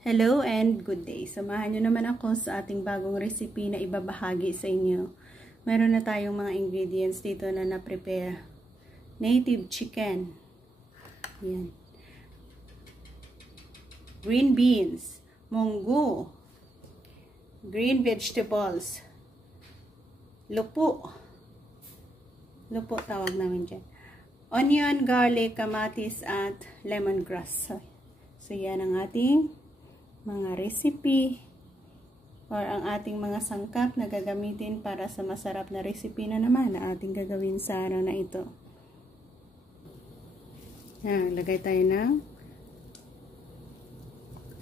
Hello and good day. Samahan nyo naman ako sa ating bagong recipe na ibabahagi sa inyo. Meron na tayong mga ingredients dito na na-prepare. Native chicken. Yan. Green beans. Munggo. Green vegetables. Lupo. Lupo tawag namin dyan. Onion, garlic, kamatis, at lemongrass. So yan ang ating mga recipe or ang ating mga sangkap na gagamitin para sa masarap na recipe na naman na ating gagawin sa araw na ito. Yan, lagay tayo ng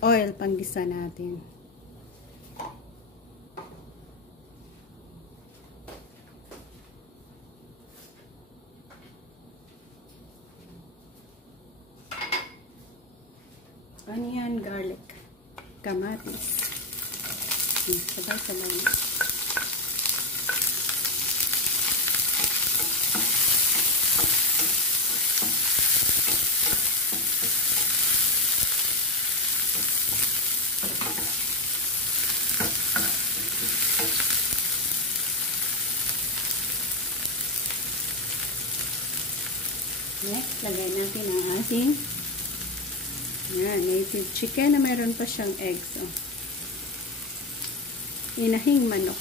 oil panggisa natin. Onion, garlic, kamatis. Sabay-sabay. Next, lagay natin ang ating native chicken na mayroon pa siyang eggs. Oh. Inahing manok.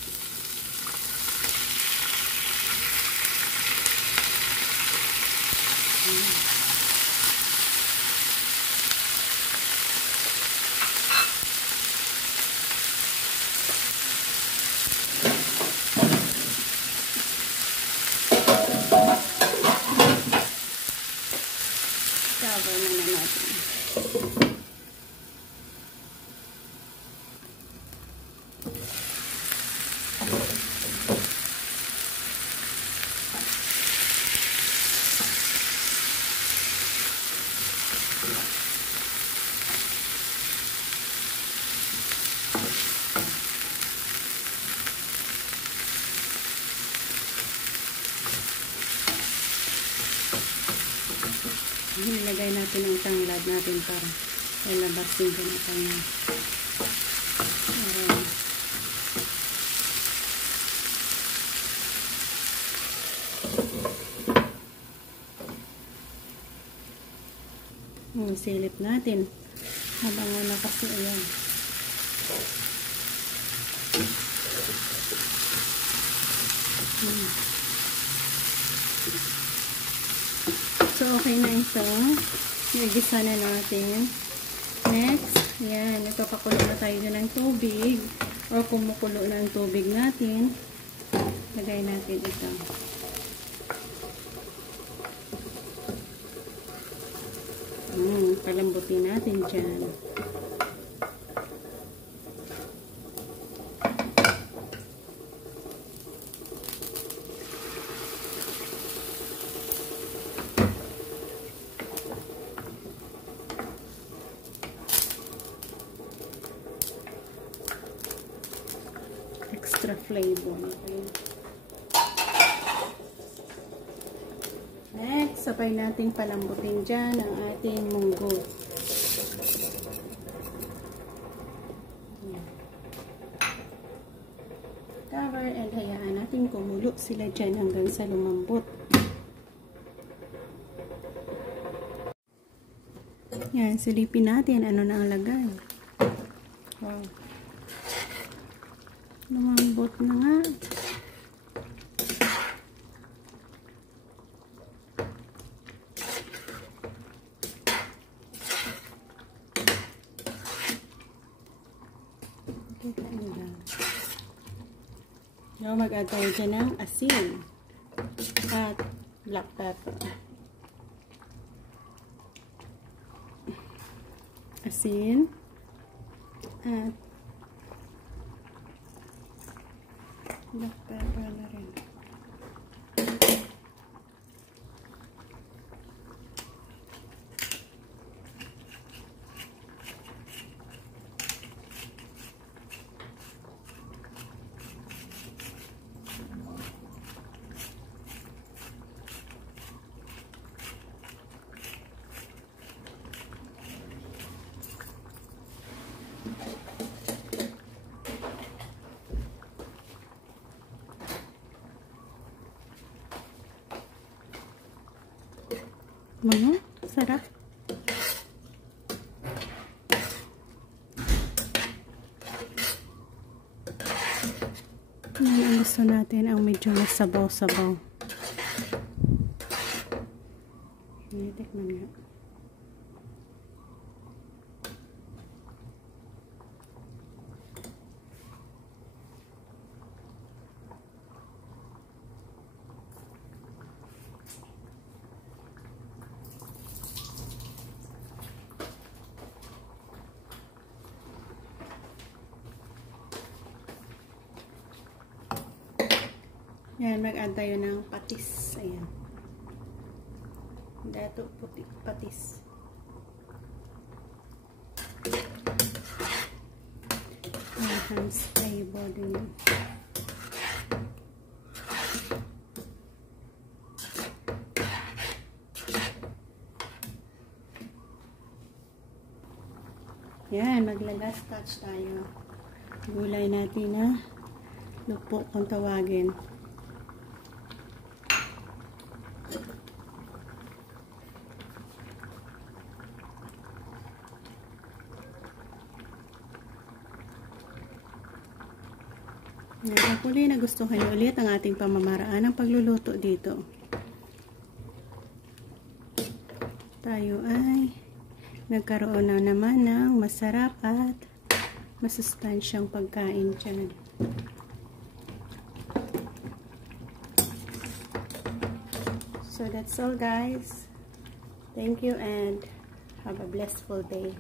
Cover na natin. Nilagay natin ang tanglad natin para ilabas din ko na tayo. Silip natin habang wala kasi ayan. So, okay na ito. Nagisa na natin. Next, yan. Ipapakulo na tayo ng tubig. Or kumukulo na ang tubig natin. Lagay natin ito. Palambutin natin dyan. Extra flavor. Okay. Next, sabay nating palambutin dyan ang ating munggo. Cover and hayaan natin kumulo sila dyan hanggang sa lumambot. Yan, silipin natin ano na ang lagay. Wow. Lumambot na nga. Now, mag-add tayo dyan ng asin at black pepper. Asin at black pepper na rin. Mga, sarap. Yan ang gusto natin, ang medyo masabaw-sabaw. Tikman nga. Yan, mag-add tayo ng patis. Ayan. Dato patis. Enhance flavor din yun. Yan, maglagas touch tayo. Gulay natin na lupo kung tawagin. Hopefully nagustuhan niyo ulit ang ating pamamaraan ng pagluluto dito. Tayo ay nagkaroon na naman ng masarap at masustansyang pagkain dyan. So that's all guys. Thank you and have a blissful day.